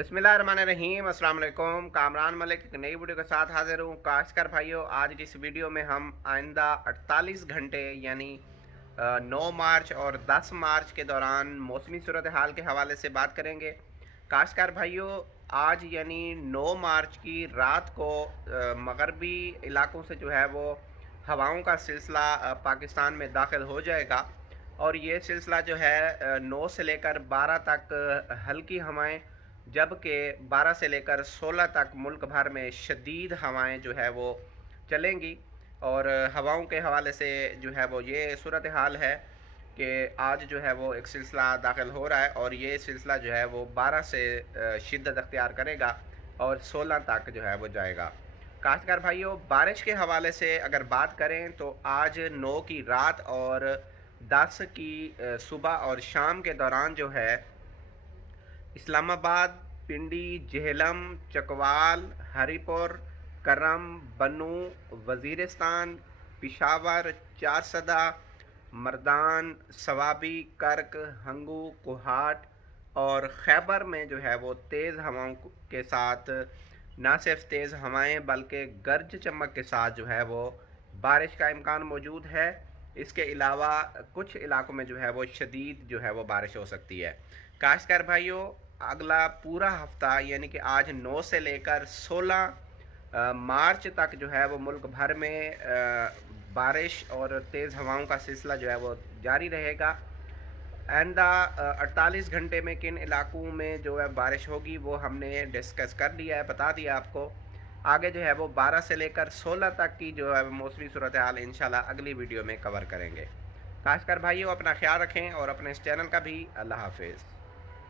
बिस्मिल्लाहिर्रहमानिर्रहीम। अस्सलाम वालेकुम। कामरान मलिक एक नई वीडियो के साथ हाजिर हूँ। काश्तकार भाइयों, आज जिस वीडियो में हम आइंदा 48 घंटे यानी 9 मार्च और 10 मार्च के दौरान मौसमी सूरत हाल के हवाले से बात करेंगे। काश्तकार भाइयों, आज यानी 9 मार्च की रात को मगरबी इलाकों से जो है वो हवाओं का सिलसिला पाकिस्तान में दाखिल हो जाएगा और ये सिलसिला जो है 9 से लेकर 12 तक हल्की हवाएं, जबकि 12 से लेकर 16 तक मुल्क भर में शदीद हवाएं जो है वो चलेंगी। और हवाओं के हवाले से जो है वो ये सूरत हाल है कि आज जो है वो एक सिलसिला दाखिल हो रहा है और ये सिलसिला जो है वो 12 से शिद्दत अख्तियार करेगा और 16 तक जो है वो जाएगा। काश्तकार भाइयों, बारिश के हवाले से अगर बात करें तो आज 9 की रात और 10 की सुबह और शाम के दौरान जो है इस्लामाबाद, पिंडी, जेहलम, चकवाल, हरीपुर, करम, बनू, वज़ीरिस्तान, पिशावर, चारसदा, मर्दान, सवाबी, कर्क, हंगू, कोहाट और खैबर में जो है वो तेज़ हवाओं के साथ ना सिर्फ तेज़ हवाएं बल्कि गरज चमक के साथ जो है वो बारिश का इम्कान मौजूद है। इसके अलावा कुछ इलाकों में जो है वो शदीद जो है वो बारिश हो सकती है। काश्तकार भाइयों, अगला पूरा हफ्ता यानी कि आज 9 से लेकर 16 मार्च तक जो है वो मुल्क भर में बारिश और तेज़ हवाओं का सिलसिला जो है वो जारी रहेगा। आइंदा 48 घंटे में किन इलाकों में जो है बारिश होगी वो हमने डिस्कस कर लिया है, बता दिया आपको। आगे जो है वो 12 से लेकर 16 तक की जो है मौसमी सूरत हाल इंशाल्लाह अगली वीडियो में कवर करेंगे। खासकर भाइयों, अपना ख्याल रखें और अपने इस चैनल का भी। अल्लाह हाफिज़।